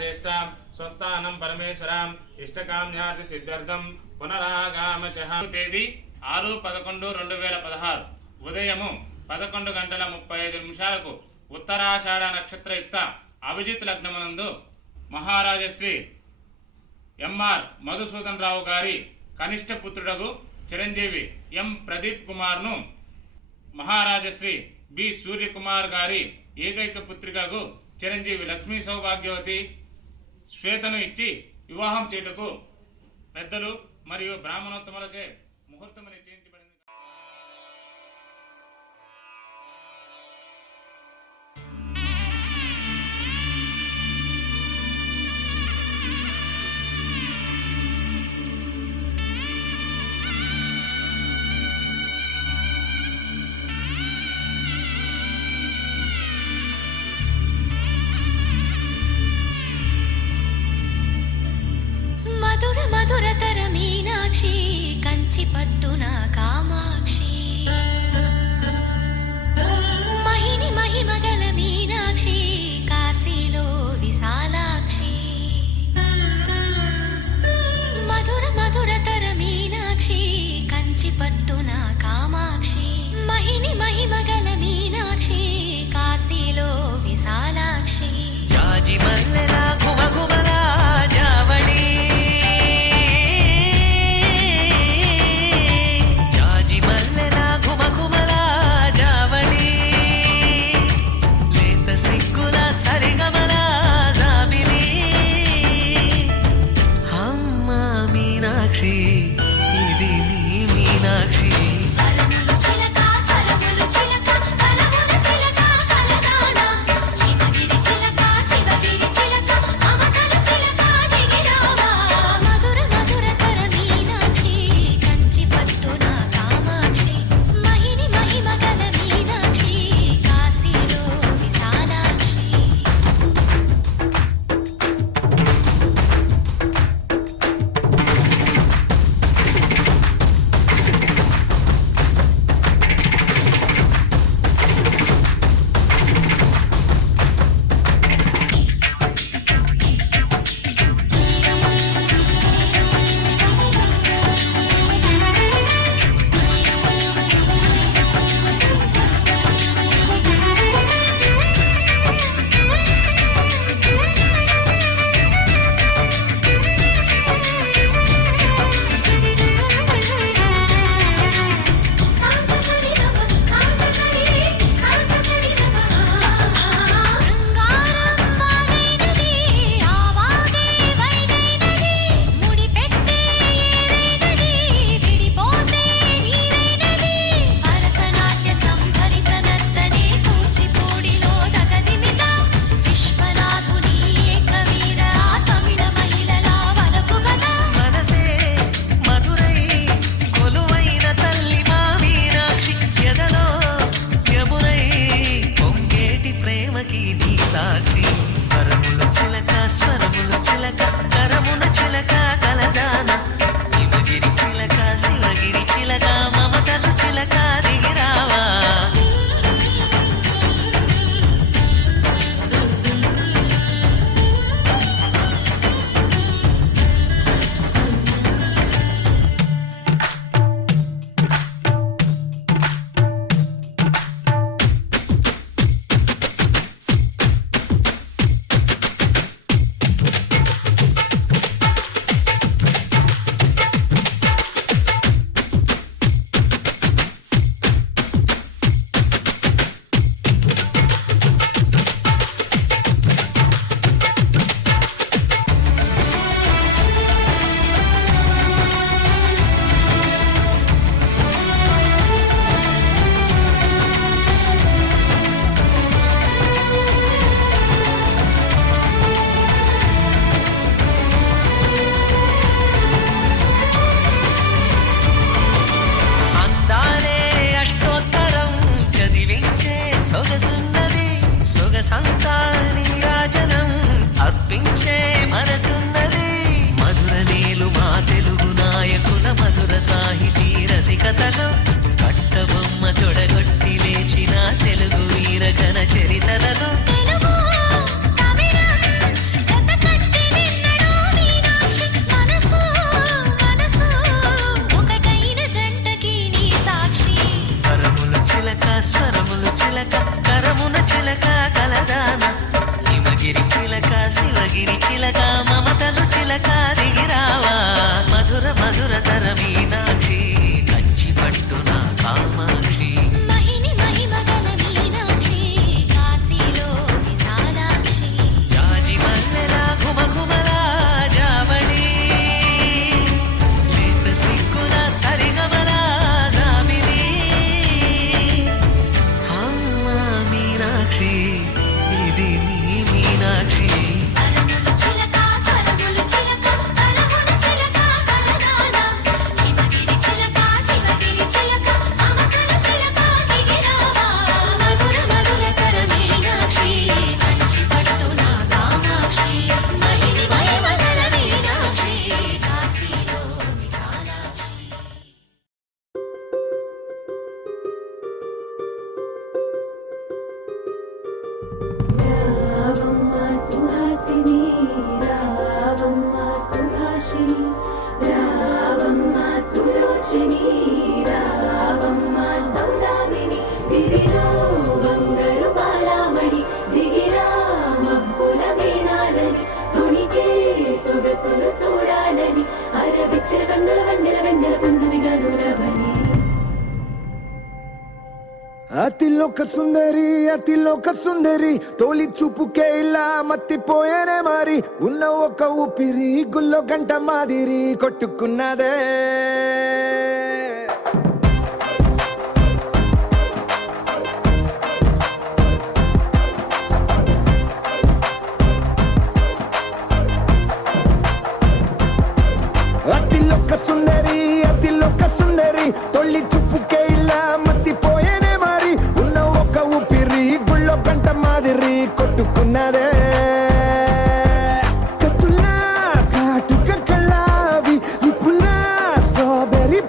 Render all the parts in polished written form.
శ్రేష్ట స్వస్థానం పరమేశ్వరం ఇష్టకామ్యార్థి సిద్ధార్థం పునరాగామచః. తేదీ 6/11/2016 ఉదయము 11:35 ఉత్తరాషాఢ నక్షత్రయుక్త అభిజిత్ లగ్నమునందు మహారాజశ్రీ ఎంఆర్ మధుసూదన్ రావు గారి కనిష్ట పుత్రుడగు చిరంజీవి ఎం ప్రదీప్ కుమార్ను మహారాజశ్రీ బి సూర్యకుమార్ గారి ఏకైక పుత్రికకు చిరంజీవి లక్ష్మీ సౌభాగ్యవతి శ్వేతను ఇచ్చి వివాహం చేయుటకు పెద్దలు మరియు బ్రాహ్మణోత్తములచే ముహూర్తము నిశ్చయించబడింది. మధురతర మీనాక్షి కంచి పట్టున కామాక్షి మహిని మహిమగల మీనాక్షి కాశీలో విశాలాక్షి మధురతర మీనాక్షి కంచి పట్టున కామాక్షి మహిని మహిమగల మీనాక్షి కాశీలో విశాలాక్షి జాజి మల్లెలా గుమగుమలా జావళి ఇది నీ మీనాక్షి సాక్షి వరముల చిలక స్వరముల చిలక కరమున చిలక కలదాన హిమగిరి చిలక శివగిరి చిలక మమతలు చిలక దిగిరావా సొగసంతా నీరాజనం అర్పించే మనసున్నది మధుర నేలు మా తెలుగు నాయకుల మధుర సాహితీ రసికతలో కట్టబొమ్మ తొడగొట్టి లేచిన తెలుగు వీర ఘన చరితలలో తెలుగు తమిళం మధురతర మీనాక్షి కంచి పట్టున కామాక్షి మహిని మహిమగల మీనాక్షి కాశీలో విశాలాక్షి జాజి మల్లెల ఘుమఘుమల జావళి లేత సిగ్గుల సరిగమల జాబిలి అమ్మ మీనాక్షి ఇది నీ మీనాక్షి అరములు చిలక స్వరములు చిలక కలములు చిలక కలగాన హిమగిరి చిలక శివగిరి చిలక అమకల చిలక దిగిరావా మధుర మధురతర మీనాక్షి కంచి పట్టున కామాక్షి మహిని మహిమగల మీనాక్షి కాశీలో విశాలాక్షి రావమ్మ సుహాసిని రావమ్మ సుభాషిణి రావమ్మ సులోచని రావమ్మ సౌదామిని దివిలో బంగారు బాలామణి దిగిరా మబ్బుల మేనాలని తుణికే సొగసులు చూడాలని అరవిచ్చల కన్నుల వెన్నెల వెన్నెల పున్నమి గనులవని అతిలోక సుందరి తోలి చూపుకే ఇలా మత్తిపోయేనే మారి ఉన్న ఒక ఊపిరి గుల్లో గంట మాదిరి కొట్టుకున్నదే అతిలోక సుందరి తొలి చూపుకే ఇలా మత్తిపోయేనే మారి ఉన్న ఒక ఊపిరి గుళ్ళో గంట మాదిరి కొట్టుకున్నదే కత్తులా కాటుక కళ్ళావి ఇప్పులా స్ట్రాబెర్రీ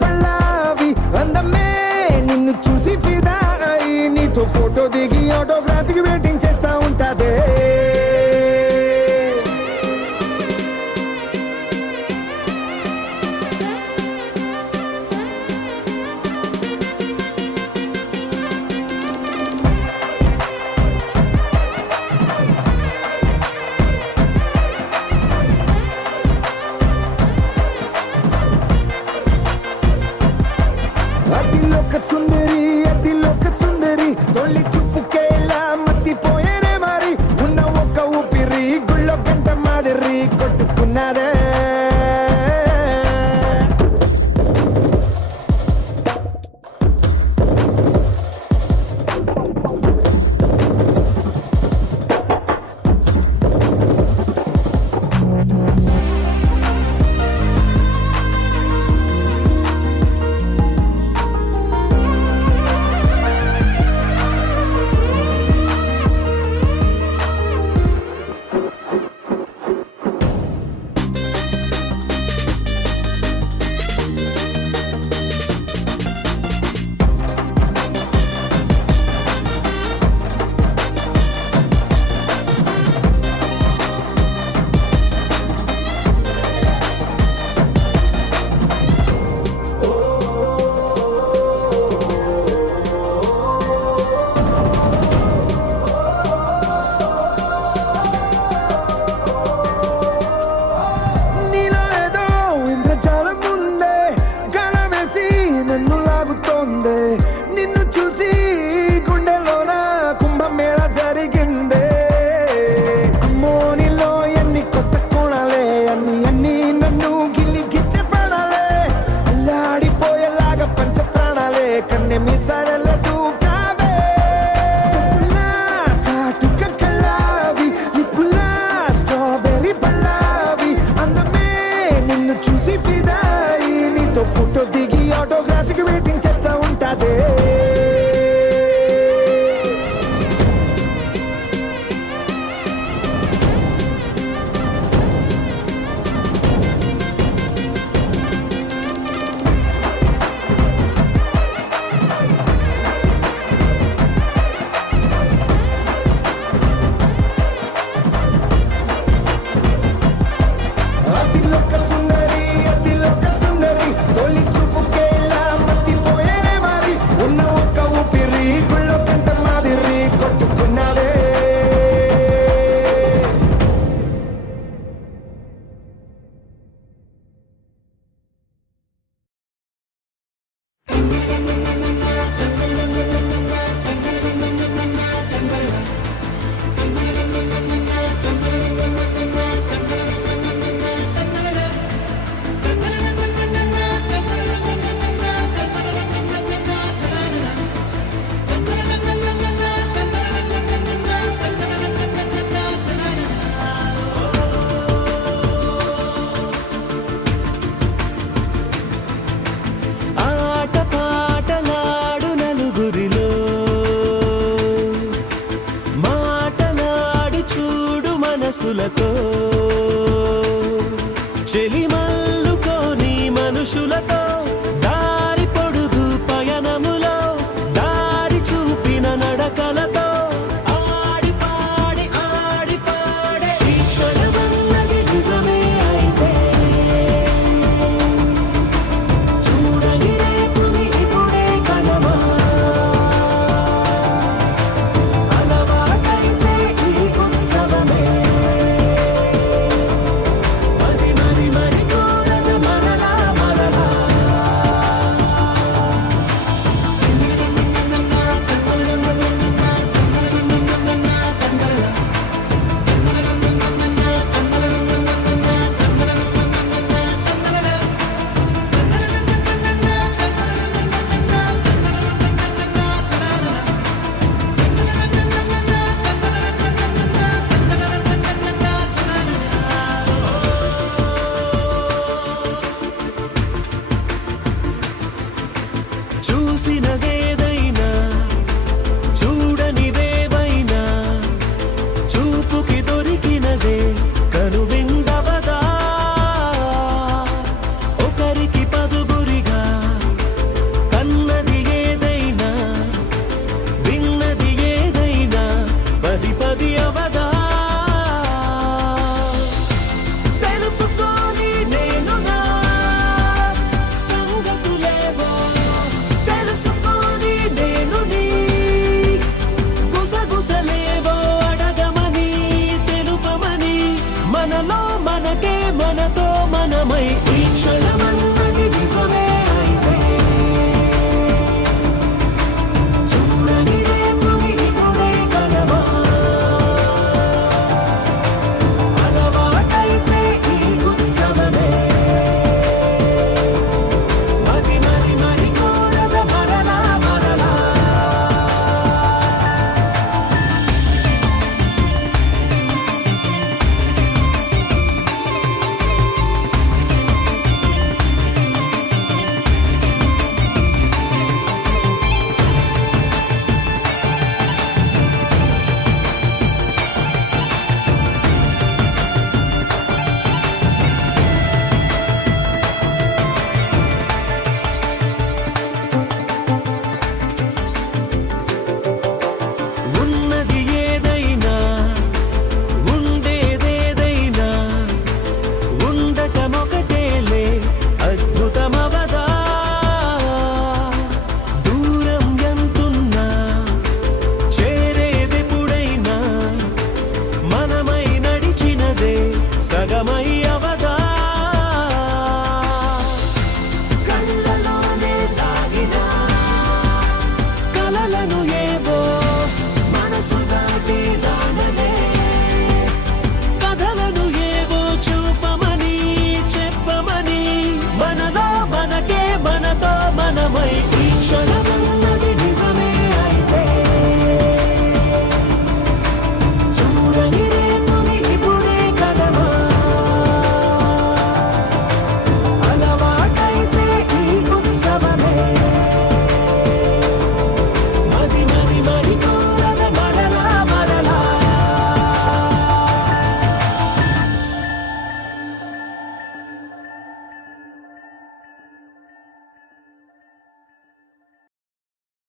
అయ్యమ్మ